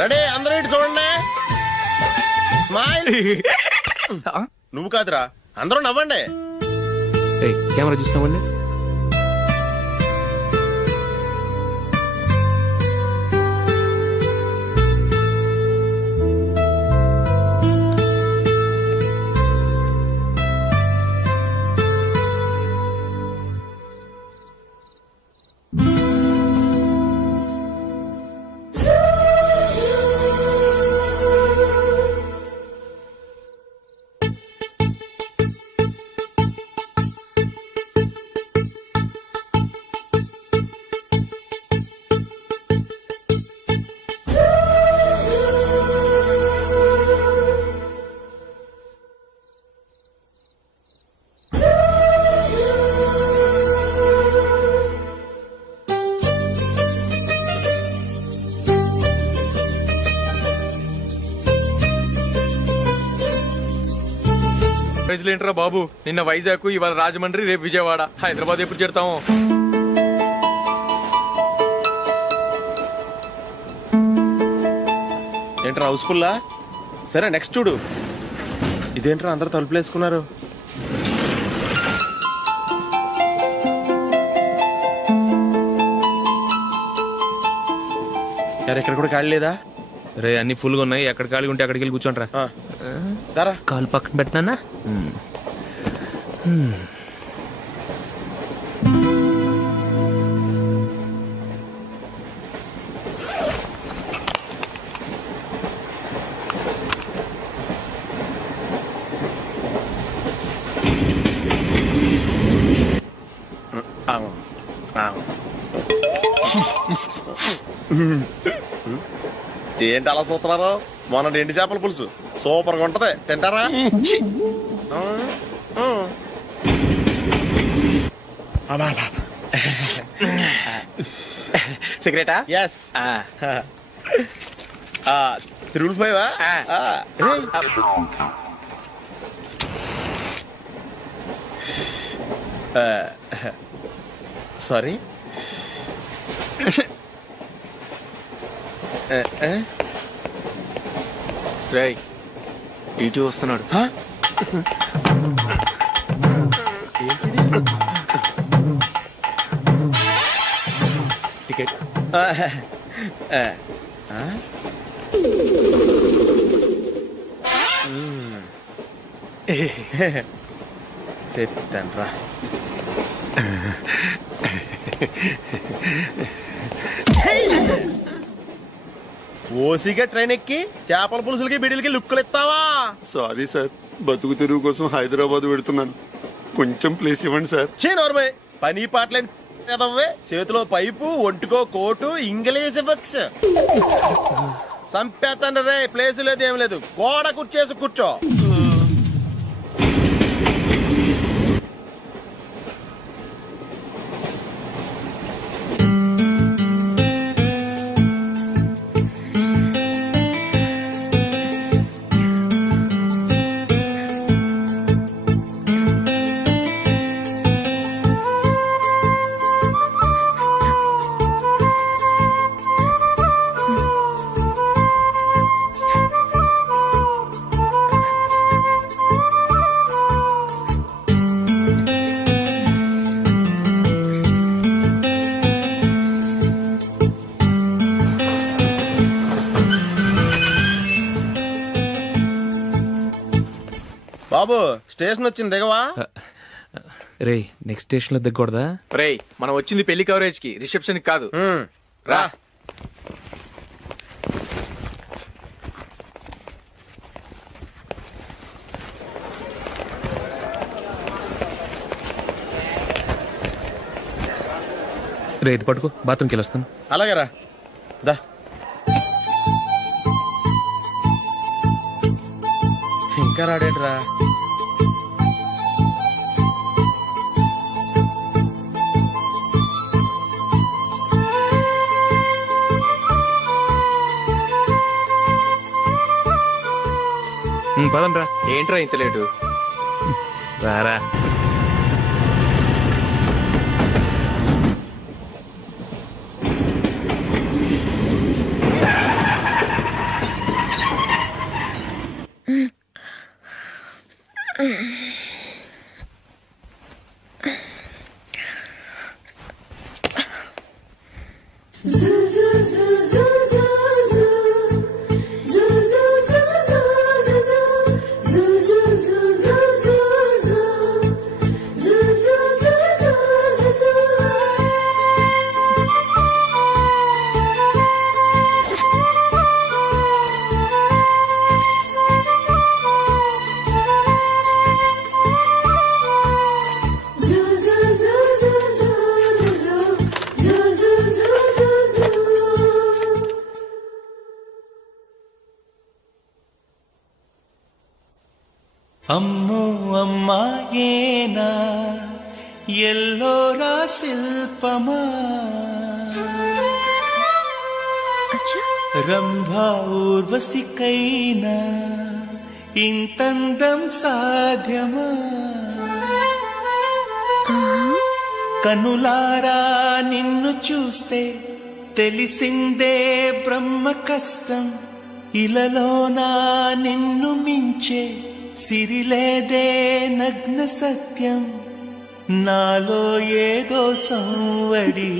Ready అందరూ ఇటు చూడండి. స్మైల్. నువ్వు కాదురా, అందరూ నవ్వండి. కెమెరా చూస్తున్నామండి. ఏంట్రా బాబు, నిన్న వైజాగ్, ఇవాళ రాజమండ్రి, రేపు విజయవాడ, హైదరాబాద్ ఎప్పుడు చేరుతాము? ఏంట్రా హౌస్ఫుల్లా? సరే నెక్స్ట్ చూడు. ఇదేంట్రా అందరూ తలుపులు వేసుకున్నారు? ఇక్కడ కూడా ఖాళీ లేదా? రే అన్ని ఫుల్ గా ఉన్నాయి, ఎక్కడ ఖాళీ ఉంటే అక్కడికి వెళ్ళి కూర్చోండి రా. కాలు పక్కన పెట్టినా. ఏంటి అలా చూస్తున్నారు? మొన్న ఎండి చేపల పులుసు సూపర్ గా ఉంటది, తింటారా? సిగరెటా? ఎస్. తిరుగులు పోయావా? సారీ. రేయ్, ఇటు వస్తున్నాడు. టికెట్. చెప్తాను రా. ఓసిగా ట్రైన్ ఎక్కి చేపల పులుసులకి బిడిలకి లుక్కులు ఇస్తావా? సారీ సార్, బతుకు తెరువు కోసం హైదరాబాద్ పెడుతున్నాను, కొంచెం ప్లేస్ ఇవ్వండి సార్. నోర్మే, పని పాటలేని కదవ్వే. చేతిలో పైపు, ఒంటికో కోటు, ఇంగ్లీష్ బుక్స్. సంపేతండ్రి రే, ప్లేస్ లేదు ఏం లేదు, గోడ కుర్చేసి కూర్చో. బాబు స్టేషన్ వచ్చింది, దిగవా? రే నెక్స్ట్ స్టేషన్ లో దిగకూడదా? రేయ్, మనం వచ్చింది పెళ్లి కవరేజ్ కి, రిసెప్షన్ కి కాదు. రా. రే ఇది పట్టుకో, బాత్రూమ్కి వెళ్ళి వస్తాను. అలాగే రా. దా. ఇంకా రాడేంట్రా? పదండ్రా. ఏంట్రా ఇంత లేటు? రారా. అమ్మో అమ్మాయేనా ఎల్లోరా శిల్పమా రంభా ఊర్వశికైనా ఇంతందం సాధ్యమా కనులారా నిన్ను చూస్తే తెలిసిందే బ్రహ్మ కష్టం ఇలలోనా నిన్ను మించే సిరిలేదే నగ్న సత్యం నాలో ఏదో సంవడి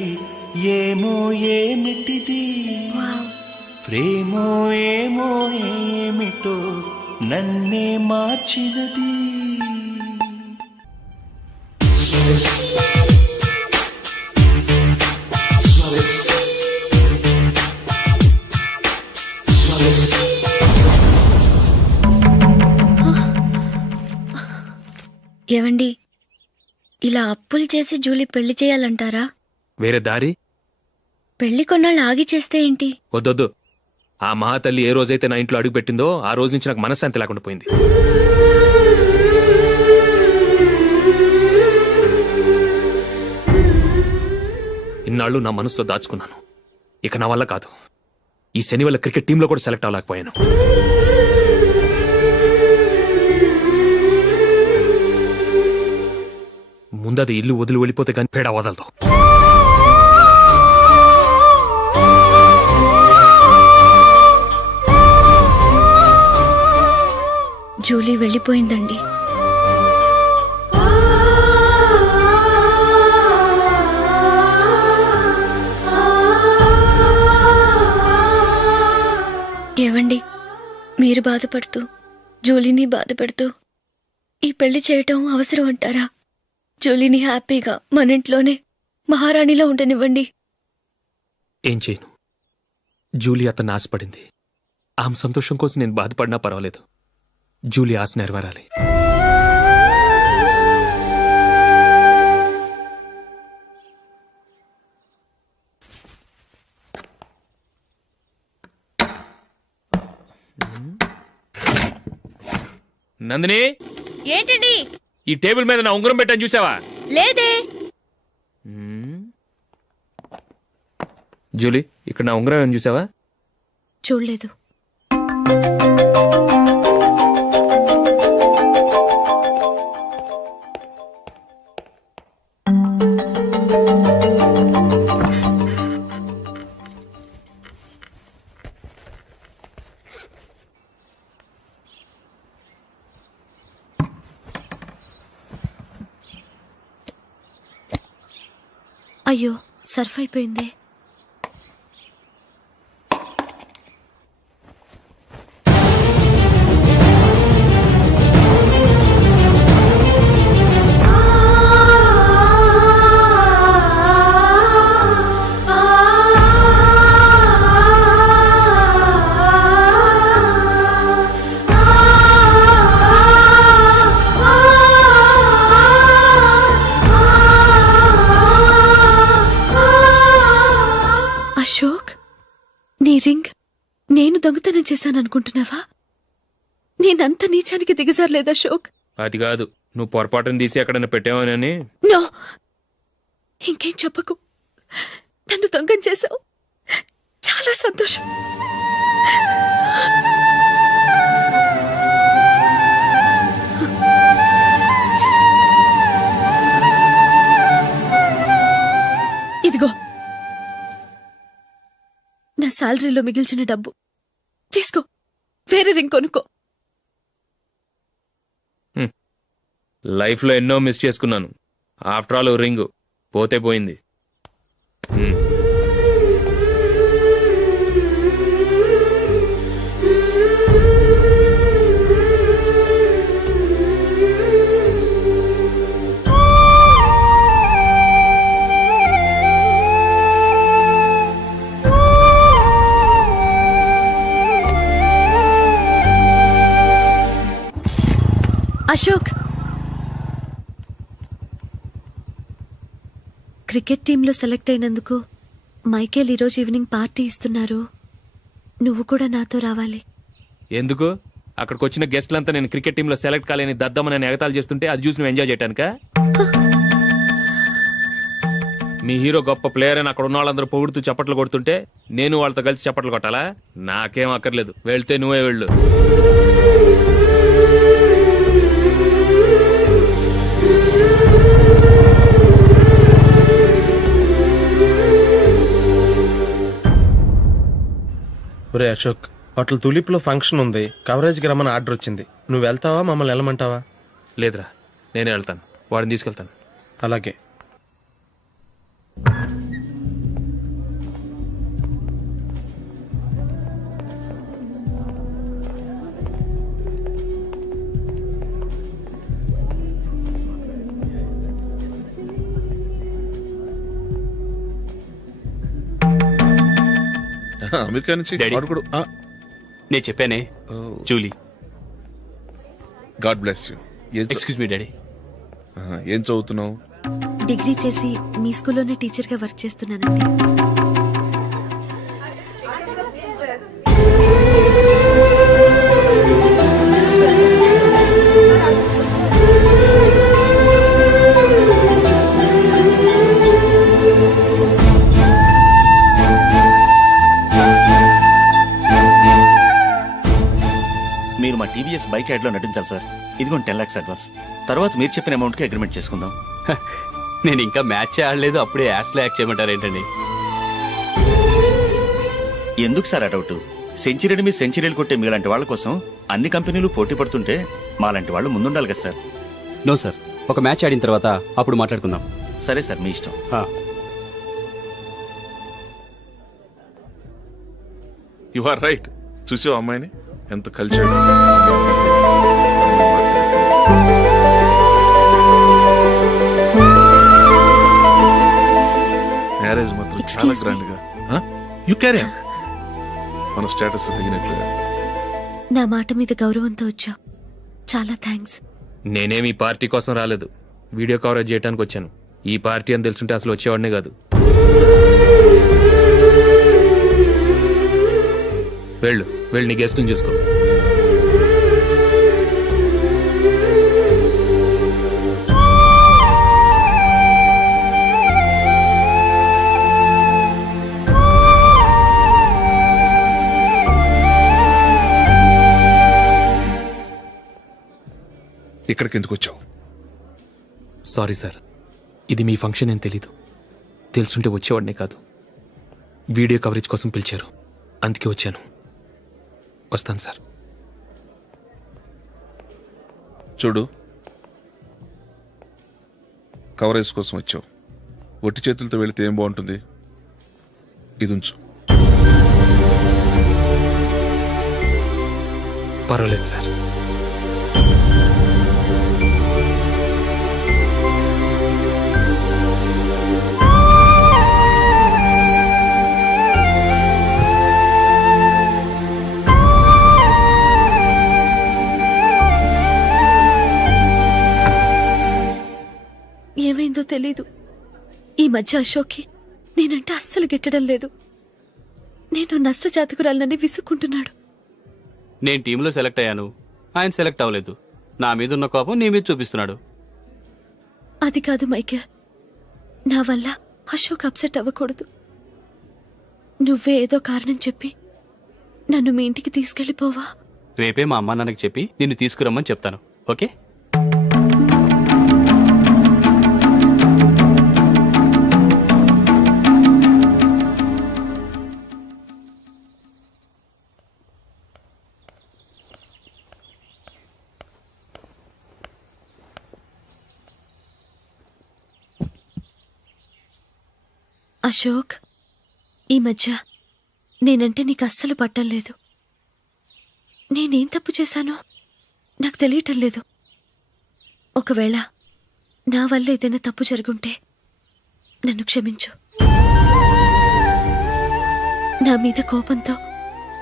ఏమో ఏమిటిది ప్రేమో ఏమో ఏమిటో నన్నే మార్చినది ఏవండి ఇలా అప్పులు చేసి జూలీ పెళ్లి చేయాలంటారా? వేరే దారి? పెళ్లి కొన్నాళ్ళు ఆగి చేస్తే ఏంటి? వద్దొద్దు. ఆ మహాతల్లి ఏ రోజైతే నా ఇంట్లో అడుగు పెట్టిందో ఆ రోజు నుంచి నాకు మనశ్శాంతి లేకుండా పోయింది. ఇన్నాళ్ళు నా మనసులో దాచుకున్నాను. ఇక నా వల్ల కాదు. ఈ శని వల్ల క్రికెట్ టీంలో కూడా సెలెక్ట్ అవ్వలేకపోయాను. ముందది ఇల్లు వదిలి వెళ్ళిపోతే కానీ పేడ వదలదు. జూలీ వెళ్ళిపోయిందండి. ఏవండి, మీరు బాధపడుతూ జూలీని బాధపడుతూ ఈ పెళ్లి చేయటం అవసరం అంటారా? జూలీని హ్యాపీగా మన ఇంట్లోనే మహారాణిలో ఉండనివ్వండి. ఏం చేయను? జూలీ అతన్ని ఆశపడింది. ఆమె సంతోషం కోసం నేను బాధపడినా పర్వాలేదు. జూలీ ఆశ నెరవేరాలి. నందిని, ఏంటండి? ఈ టేబుల్ మీద నా ఉంగరం పెట్టని చూసావా? లేదే. జూలీ, ఇక్కడ నా ఉంగరం ఏమని చూసావా? చూడలేదు. అయ్యో, సర్ఫ్ అయిపోయిందే. అశోక్, నీ రింగ్ నేను దొంగతనం చేశాననుకుంటున్నావా? నేనంత నీచానికి దిగజారలేదు అశోక్. అది కాదు, నువ్వు పొరపాటును తీసి ఎక్కడైనా పెట్టావని. నో, ఇంకేం చెప్పకు. నన్ను దొంగం చేశావు. చాలా సంతోషం. ఇదిగో నా శాలరీలో మిగిల్చిన డబ్బు తీసుకో. వేరే రింగ్ కొనుక్కో. లైఫ్లో ఎన్నో మిస్ చేసుకున్నాను. ఆఫ్టర్ ఆల్ రింగ్ పోతే పోయింది. అశోక్, క్రికెట్ టీంలో సెలెక్ట్ అయినందుకు మైకేల్ ఈరోజు ఈవినింగ్ పార్టీ ఇస్తున్నారు. నువ్వు కూడా నాతో రావాలి. ఎందుకు? అక్కడికి వచ్చిన గెస్ట్లంతా నేను క్రికెట్ టీంలో సెలెక్ట్ కాలేని దద్దమని ఎగతాలు చేస్తుంటే అది చూసి నువ్వు ఎంజాయ్ చేయటానికా? మీ హీరో గొప్ప ప్లేయర్ అని అక్కడ ఉన్న వాళ్ళందరూ పొగుడుతూ చప్పట్లు కొడుతుంటే నేను వాళ్ళతో కలిసి చప్పట్లు కొట్టాలా? నాకేం అక్కర్లేదు, వెళ్తే నువ్వే వెళ్ళు. ఒరే అశోక్, హోటల్ తులిప్ లో ఫంక్షన్ ఉంది, కవరేజ్కి రమ్మని ఆర్డర్ వచ్చింది. నువ్వు వెళ్తావా, మమ్మల్ని వెళ్ళమంటావా? లేదురా, నేనే వెళ్తాను, వాడిని తీసుకెళ్తాను. అలాగే. అమెరికా నుంచి డాడీ. వాడు కూడా నేను చెప్పానే, Julie. God bless you. Excuse me daddy. ఏం చదువుతున్నావు? డిగ్రీ చేసి మీ స్కూల్లోనే టీచర్గా వర్క్ చేస్తున్నానండి. మీరు మా టీవీఎస్ బైక్ యాడ్ లో నటించాలి సార్. ఇదిగోండి 10 lakhs అడ్వాన్స్. తర్వాత మీరు చెప్పిన అమౌంట్ కి అగ్రిమెంట్ చేసుకుందాం. నేను ఇంకా మ్యాచ్ ఆడలేదు, అప్పుడే యాడ్స్లో యాక్ట్ చేయమంటారు ఏంటండి? ఎందుకు సార్ ఆ డౌట్? సెంచరీని మీ సెంచరీలు కొట్టే మీలాంటి వాళ్ళ కోసం అన్ని కంపెనీలు పోటీ పడుతుంటే మాలాంటి వాళ్ళు ముందుండాలి కదా సార్. నో సార్, ఒక మ్యాచ్ ఆడిన తర్వాత అప్పుడు మాట్లాడుకుందాం. సరే సార్, మీ ఇష్టం. You are right. చూసావు అమ్మాయిని ఎంత కల్చర్డ్. మ్యారేజ్ మాత్రం చాలా Excuse me. గ్రాండ్ గా. You carry on. మన స్టేటస్ తగినట్లుగా. నా మాట మీద గౌరవంతో వచ్చావు, చాలా థ్యాంక్స్. నేనేం ఈ పార్టీ కోసం రాలేదు, వీడియో కవరేజ్ చేయడానికి వచ్చాను. ఈ పార్టీ అని తెలుసుంటే అసలు వచ్చేవాడినే కాదు. వెళ్ళు, వెళ్ళి నీ గెస్ట్ని చూసుకో. ఇక్కడికి ఎందుకు వచ్చావు? సారీ సార్, ఇది మీ ఫంక్షన్ అని తెలీదు. తెలుసుంటే వచ్చేవాడినే కాదు. వీడియో కవరేజ్ కోసం పిలిచారు, అందుకే వచ్చాను. వస్తాను సార్. చూడు, కవరేజ్ కోసం వచ్చావు. ఒట్టి చేతులతో వెళితే ఏం బాగుంటుంది? ఇది ఉంచు. పర్వాలేదు సార్. ఏమైందో తెలీదు, ఈ మధ్య అశోక్కి నేనంటే అస్సలు గిట్టడం లేదు. నేను నష్టజాతకురాలనని విసుక్కుంటున్నాడు. నేను టీంలో సెలెక్ట్ అయ్యాను, ఆయన సెలెక్ట్ అవ్వలేదు. నా మీద ఉన్న కోపం నీ మీద చూపిస్తున్నాడు. అది కాదు మైకేల్, నా వల్ల అశోక్ అప్సెట్ అవ్వకూడదు. నువ్వే ఏదో కారణం చెప్పి నన్ను మీ ఇంటికి తీసుకెళ్ళిపోవా? రేపే మా అమ్మ నాన్నకి చెప్పి నిన్ను తీసుకురమ్మని చెప్తాను, ఓకే? అశోక్, ఈ మధ్య నేనంటే నీకు అస్సలు పట్టలేదు. నేనేం తప్పు చేశానో నాకు తెలియటం లేదు. ఒకవేళ నా వల్ల ఏదైనా తప్పు జరుగుంటే నన్ను క్షమించు. నా మీద కోపంతో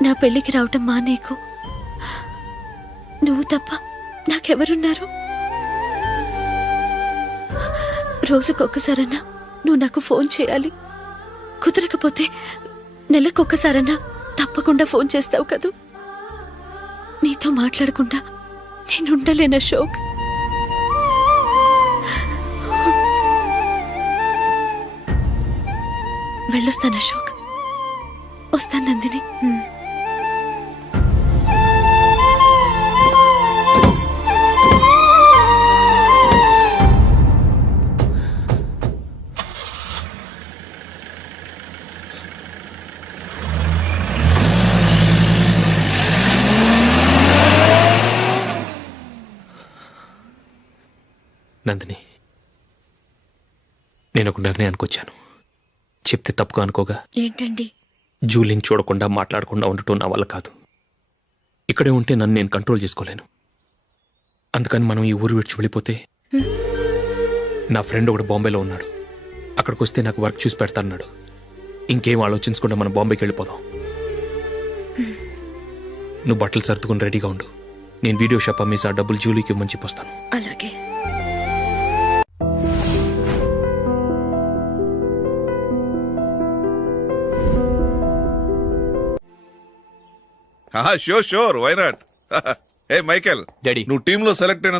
నా పెళ్లికి రావటం మానేకు. నువ్వు తప్ప నాకెవరున్నారు? రోజుకొక్కసారన్నా నువ్వు నాకు ఫోన్ చేయాలి. కుదరకపోతే నెలకొక్కసారన్నా తప్పకుండా ఫోన్ చేస్తావు కదూ. నీతో మాట్లాడకుండా నేనుండలేను అశోక్. వెళ్ళొస్తాను అశోక్. వస్తాను నందిని. నందిని, నేను ఒక నిర్ణయానికి వచ్చాను. చెప్తే తప్పుగా అనుకోగా. ఏంటండి? జూలిని చూడకుండా మాట్లాడకుండా ఉండటం నా వల్ల కాదు. ఇక్కడే ఉంటే నన్ను నేను కంట్రోల్ చేసుకోలేను. అందుకని మనం ఈ ఊరు విడిచి వెళ్ళిపోతే, నా ఫ్రెండ్ ఒకడు బాంబేలో ఉన్నాడు. అక్కడికి వస్తే నాకు వర్క్ చూసి పెడతాన్నాడు. ఇంకేం ఆలోచించకుండా మనం బాంబేకి వెళ్ళిపోదాం. నువ్వు బట్టలు సర్దుకుని రెడీగా ఉండు. నేను వీడియో షాప్ అమ్మేసి ఆ డబ్బులు జూలీకి ఇవ్వమని చెప్పొస్తాను. అలాగే. Sure why not. ఏ మైకేల్, డాడీ. నువ్వు టీంలో సెలెక్ట్ అయిన